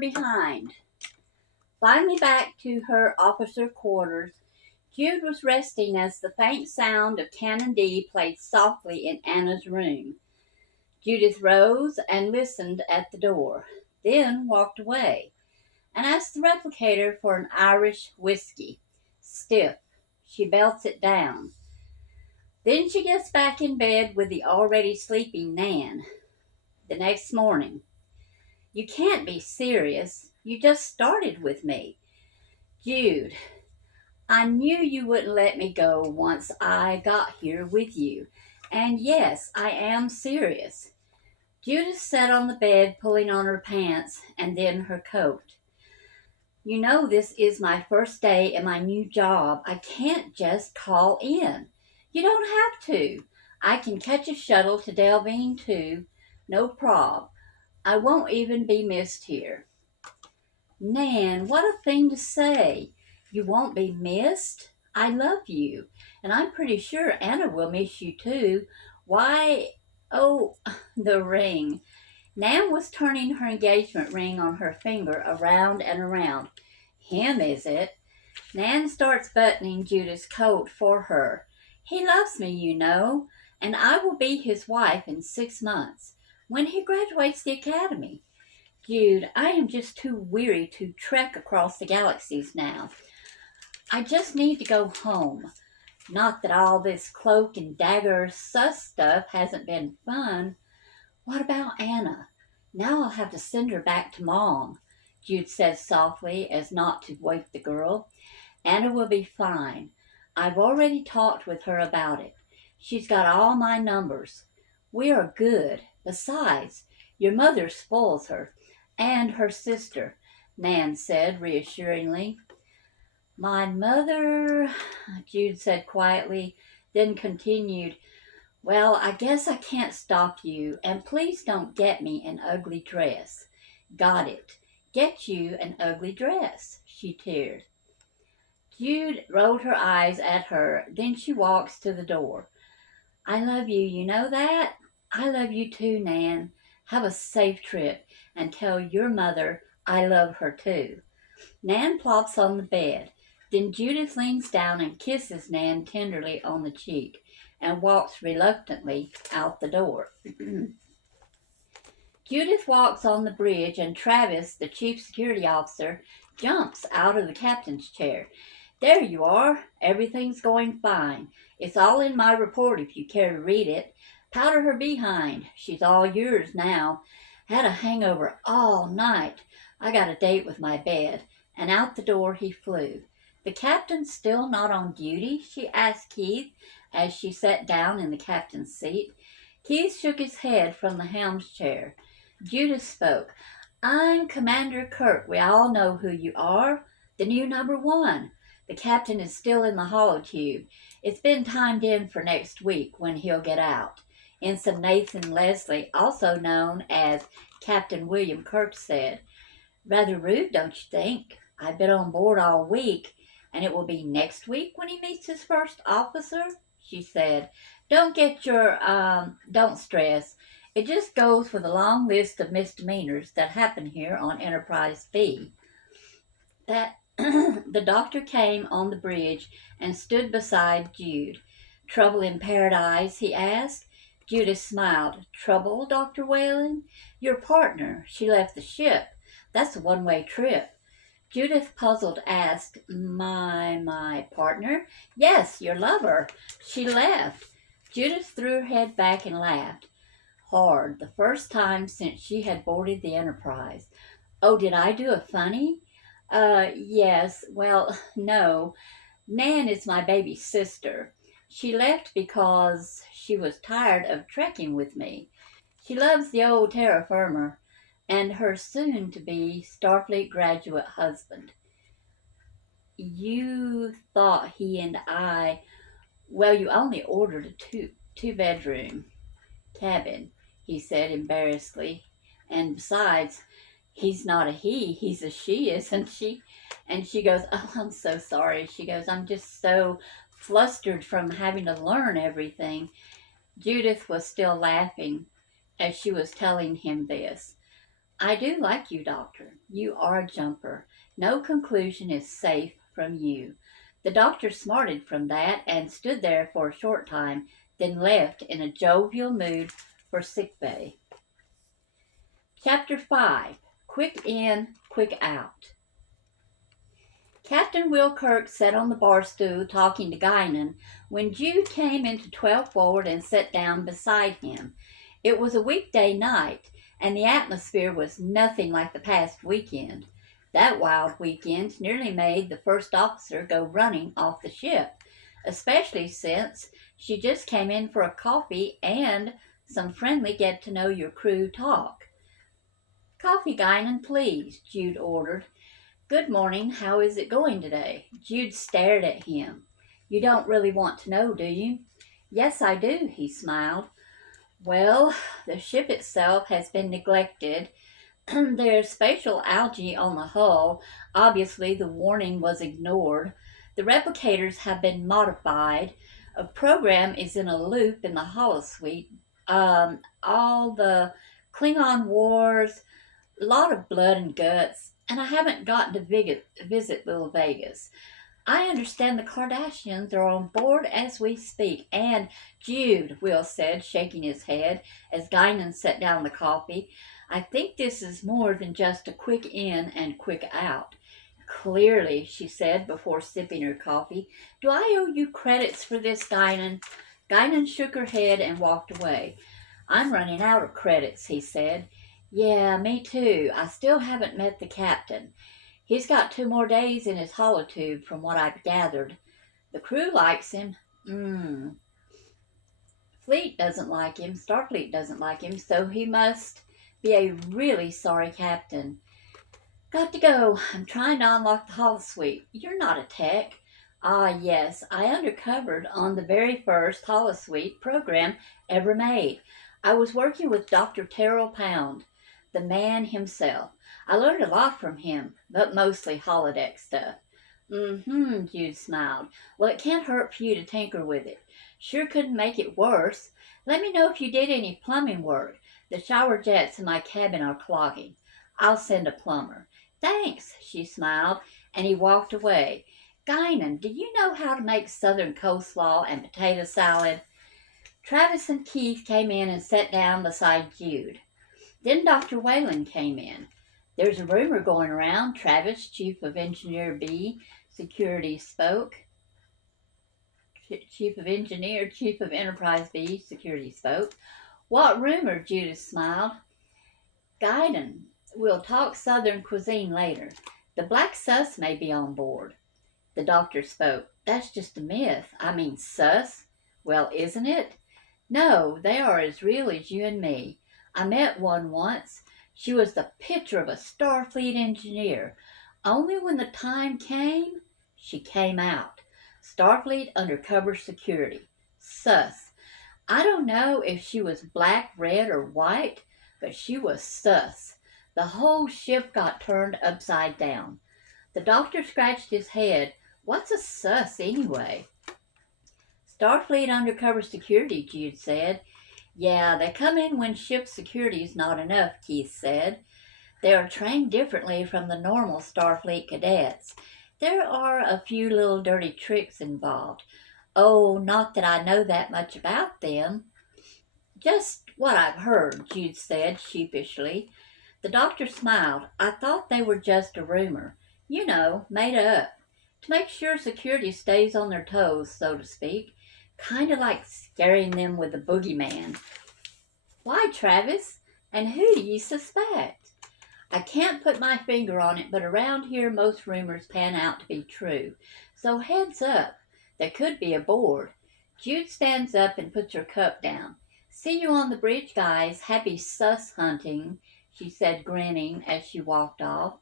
behind. Finally back to her officer quarters, Jude was resting as the faint sound of Canon D played softly in Anna's room. Judith rose and listened at the door, then walked away and asked the replicator for an Irish whiskey. Stiff, she belts it down. Then she gets back in bed with the already sleeping Nan. The next morning. You can't be serious. You just started with me. Jude, I knew you wouldn't let me go once I got here with you. And yes, I am serious. Judith sat on the bed, pulling on her pants and then her coat. You know this is my first day in my new job. I can't just call in. You don't have to. I can catch a shuttle to Delvine too. No prob. I won't even be missed here. Nan, what a thing to say. You won't be missed? I love you. And I'm pretty sure Anna will miss you too. Why, oh, the ring. Nan was turning her engagement ring on her finger around and around. Him, is it? Nan starts buttoning Judith's coat for her. He loves me, you know, and I will be his wife in 6 months, when he graduates the academy. Jude, I am just too weary to trek across the galaxies now. I just need to go home. Not that all this cloak and dagger sus stuff hasn't been fun. What about Anna? Now I'll have to send her back to Mom, Jude said softly as not to wake the girl. Anna will be fine. I've already talked with her about it. She's got all my numbers. We are good. Besides, your mother spoils her, and her sister, Nan said reassuringly. My mother, Jude said quietly, then continued, well, I guess I can't stop you, and please don't get me an ugly dress. Got it. Get you an ugly dress, she teared. Jude rolled her eyes at her, then she walks to the door. I love you, you know that? I love you too, Nan. Have a safe trip, and tell your mother I love her too. Nan plops on the bed. Then Judith leans down and kisses Nan tenderly on the cheek and walks reluctantly out the door. Judith walks on the bridge and Travis, the chief security officer, jumps out of the captain's chair. There you are. Everything's going fine. It's all in my report if you care to read it. Powder her behind. She's all yours now. Had a hangover all night. I got a date with my bed. And out the door he flew. The captain's still not on duty? She asked Keith as she sat down in the captain's seat. Keith shook his head from the helm's chair. Judith spoke. I'm Commander Kirk. We all know who you are. The new number 1. The captain is still in the holotube. It's been timed in for next week when he'll get out. Ensign Nathan Leslie, also known as Captain William Kirk, said, rather rude, don't you think? I've been on board all week, and it will be next week when he meets his first officer, she said. Don't stress. It just goes with a long list of misdemeanors that happen here on Enterprise B. The doctor came on the bridge and stood beside Jude. Trouble in paradise, he asked. Judith smiled. Trouble, Dr. Whalen? Your partner. She left the ship. That's a one-way trip. Judith, puzzled, asked, My partner? Yes, your lover. She left. Judith threw her head back and laughed. Hard, the first time since she had boarded the Enterprise. Oh, did I do a funny? Yes. Well, no. Nan is my baby sister. She left because she was tired of trekking with me. She loves the old terra firma and her soon-to-be Starfleet graduate husband. You thought he and I... Well, you only ordered a two-bedroom cabin, he said embarrassedly. And besides, he's not a he, he's a she, isn't she? And she goes, oh, I'm so sorry. She goes, I'm just so flustered from having to learn everything. Judith was still laughing as she was telling him this. I do like you, Doctor. You are a jumper. No conclusion is safe from you. The doctor smarted from that and stood there for a short time, then left in a jovial mood for sick bay. Chapter 5. Quick In, Quick Out. Captain Will Kirk sat on the bar stool talking to Guinan when Jude came into 12 forward and sat down beside him. It was a weekday night, and the atmosphere was nothing like the past weekend. That wild weekend nearly made the first officer go running off the ship, especially since she just came in for a coffee and some friendly get to know your crew talk. Coffee, Guinan, please, Jude ordered. Good morning. How is it going today? Jude stared at him. You don't really want to know, do you? Yes, I do, he smiled. Well, the ship itself has been neglected. There's spatial algae on the hull. Obviously, the warning was ignored. The replicators have been modified. A program is in a loop in the holosuite. All the Klingon wars, a lot of blood and guts, and I haven't gotten to visit Little Vegas. I understand the Kardashians are on board as we speak. And Jude, Will said, shaking his head as Guinan set down the coffee, I think this is more than just a quick in and quick out. Clearly, she said before sipping her coffee. Do I owe you credits for this, Guinan? Guinan shook her head and walked away. I'm running out of credits, he said. Yeah, me too. I still haven't met the captain. He's got 2 more days in his holotube from what I've gathered. The crew likes him. Fleet doesn't like him. Starfleet doesn't like him, so he must be a really sorry captain. Got to go. I'm trying to unlock the holosuite. You're not a tech. Ah, yes, I undercovered on the very first holosuite program ever made. I was working with Dr. Terrell Pound, the man himself. I learned a lot from him, but mostly holodeck stuff. Jude smiled. Well, it can't hurt for you to tinker with it. Sure couldn't make it worse. Let me know if you did any plumbing work. The shower jets in my cabin are clogging. I'll send a plumber. Thanks, she smiled, and he walked away. Guinan, do you know how to make southern coleslaw and potato salad? Travis and Keith came in and sat down beside Jude. Then Dr. Whalen came in. There's a rumor going around, Travis, Chief of Engineer B, Security spoke. Chief of Enterprise B, Security spoke. What rumor? Judith smiled. Guinan, we'll talk Southern cuisine later. The Black Sus may be on board. The doctor spoke. That's just a myth. I mean, sus? Well, isn't it? No, they are as real as you and me. I met one once. She was the picture of a Starfleet engineer. Only when the time came, she came out. Starfleet undercover security. Sus. I don't know if she was black, red, or white, but she was sus. The whole ship got turned upside down. The doctor scratched his head. What's a sus anyway? Starfleet undercover security, Jude said. Yeah, they come in when ship security is not enough, Keith said. They are trained differently from the normal Starfleet cadets. There are a few little dirty tricks involved. Oh, not that I know that much about them. Just what I've heard, Jude said sheepishly. The doctor smiled. I thought they were just a rumor. You know, made up. To make sure security stays on their toes, so to speak. Kind of like scaring them with the boogeyman. Why, Travis? And who do you suspect? I can't put my finger on it, but around here most rumors pan out to be true. So heads up, there could be a board. Jude stands up and puts her cup down. See you on the bridge, guys. Happy sus hunting, she said, grinning as she walked off.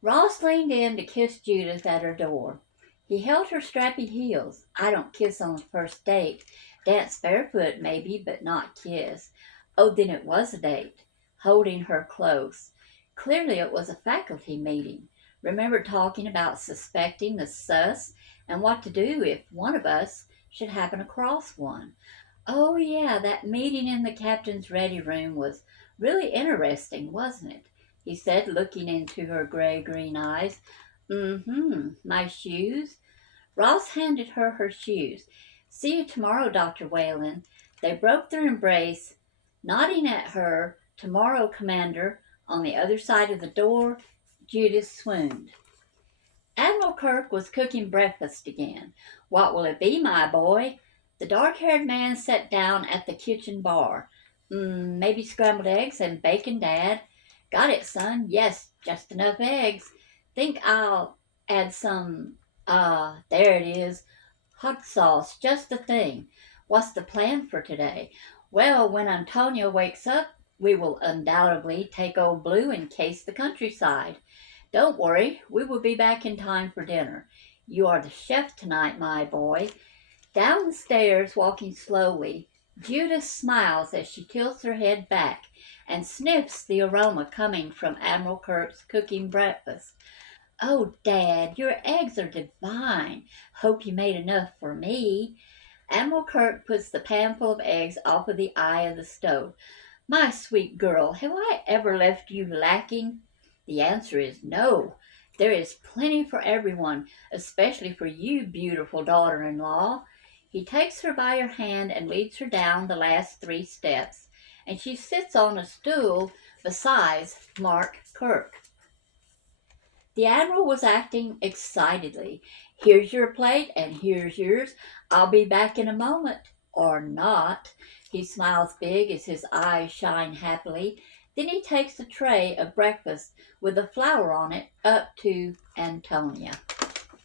Ross leaned in to kiss Judith at her door. He held her strappy heels. I don't kiss on the first date. Dance barefoot, maybe, but not kiss. Oh, then it was a date. Holding her close. Clearly it was a faculty meeting. Remember talking about suspecting the sus and what to do if one of us should happen across one. Oh, yeah, that meeting in the captain's ready room was Really interesting, wasn't it? He said, looking into her gray-green eyes. Mm-hmm. My shoes? Ross handed her shoes. See you tomorrow, Dr. Whalen. They broke their embrace, nodding at her. Tomorrow, Commander. On the other side of the door, Judith swooned. Admiral Kirk was cooking breakfast again. What will it be, my boy? The dark-haired man sat down at the kitchen bar. Maybe scrambled eggs and bacon, Dad. Got it, son. Yes, just enough eggs. Think I'll add some, there it is. Hot sauce, just the thing. What's the plan for today? Well, when Antonio wakes up, we will undoubtedly take Old Blue and case the countryside. Don't worry, we will be back in time for dinner. You are the chef tonight, my boy. Down the stairs, walking slowly, Judith smiles as she tilts her head back and sniffs the aroma coming from Admiral Kirk's cooking breakfast. Oh, Dad, your eggs are divine. Hope you made enough for me. Admiral Kirk puts the pan full of eggs off of the eye of the stove. My sweet girl, have I ever left you lacking? The answer is no. There is plenty for everyone, especially for you, beautiful daughter-in-law. He takes her by her hand and leads her down the last 3 steps, and she sits on a stool beside Mark Kirk. The Admiral was acting excitedly. Here's your plate, and here's yours. I'll be back in a moment. Or not. He smiles big as his eyes shine happily. Then he takes a tray of breakfast with a flower on it up to Antonia.